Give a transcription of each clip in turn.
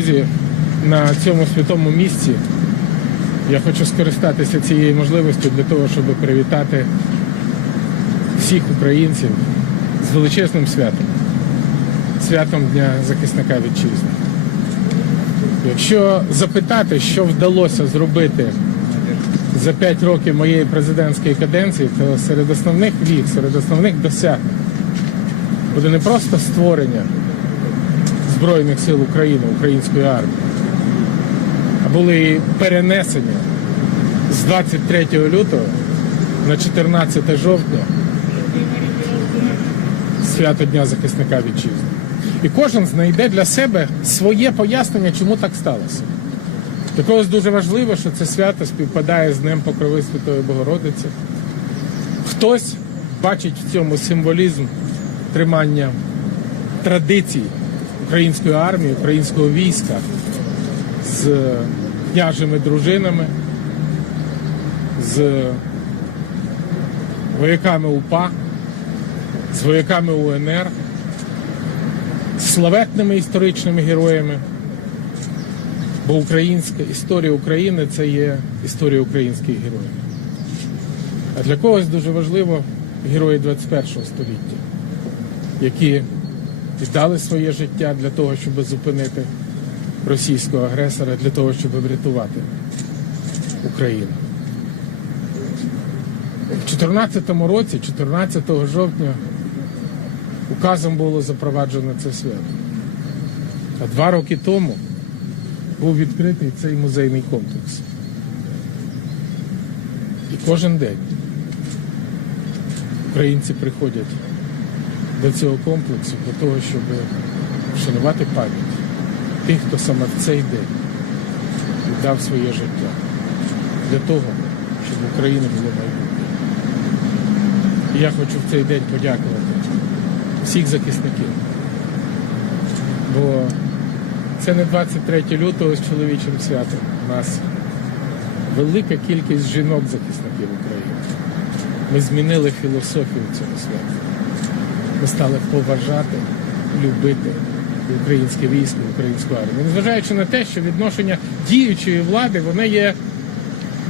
Друзі, на цьому святому місці я хочу скористатися цією можливістю для того, щоб привітати всіх українців з величезним святом, святом Дня захисника вітчизни. Якщо запитати, що вдалося зробити за 5 років моєї президентської каденції, то серед основних вік, серед основних досягнень буде не просто створення Збройних сил України, української армії, були і перенесення з 23 лютого на 14 жовтня свято Дня захисника вітчизни. І кожен знайде для себе своє пояснення, чому так сталося. Когось дуже важливо, що це свято співпадає з Днем Покрови Святої Богородиці. Хтось бачить в цьому символізм тримання традицій української армії, українського війська з княжими дружинами, з вояками УПА, з вояками УНР, з славетними історичними героями. Бо українська історія України це є історія українських героїв. А для когось дуже важливо герої 21 століття, які віддали своє життя для того, щоб зупинити російського агресора, для того, щоб врятувати Україну. У 2014 році, 14 жовтня, указом було запроваджено це свято. А два роки тому був відкритий цей музейний комплекс. І кожен день українці приходять до цього комплексу для того, щоб вшанувати пам'ять тих, хто саме в цей день віддав своє життя для того, щоб в Україні було майбутнє. І я хочу в цей день подякувати всіх захисників. Бо це не 23 лютого з чоловічим святом. У нас велика кількість жінок-захисників України. Ми змінили філософію цього свята. Ми стали поважати, любити українське військо, українську армію. Незважаючи на те, що відношення діючої влади воно є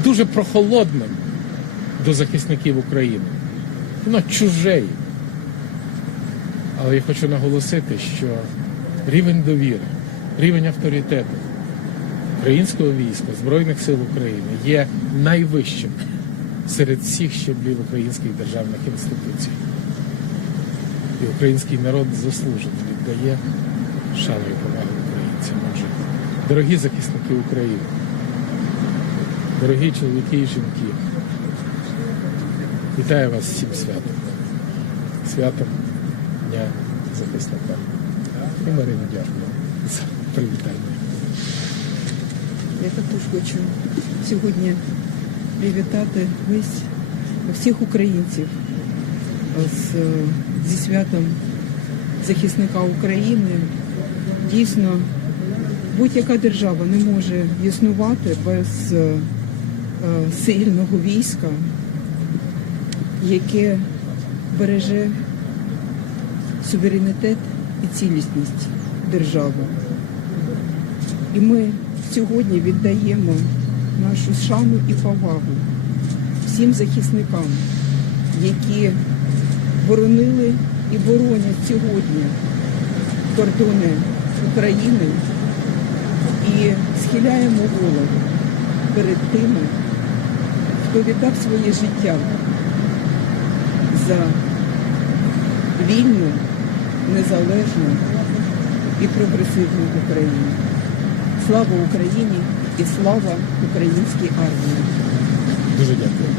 дуже прохолодним до захисників України. Воно чуже. Але я хочу наголосити, що рівень довіри, рівень авторитету українського війська, Збройних сил України є найвищим серед всіх щеблів українських державних інституцій. І український народ заслужено віддає шану і повагу українцям. Отже, дорогі захисники України, дорогі чоловіки і жінки, вітаю вас цим святом. Святом Дня захисника. І Марині дякую за привітання. Я також хочу сьогодні привітати весь всіх українців з, е, зі святом захисника України. Дійсно, будь-яка держава не може існувати без е, е, сильного війська, яке береже суверенітет і цілісність держави. І ми сьогодні віддаємо нашу шану і повагу всім захисникам, які боронили і боронять сьогодні кордони України і схиляємо голову перед тими, хто віддав своє життя за вільну, незалежну і прогресивну Україну. Слава Україні і слава українській армії! Дуже дякую.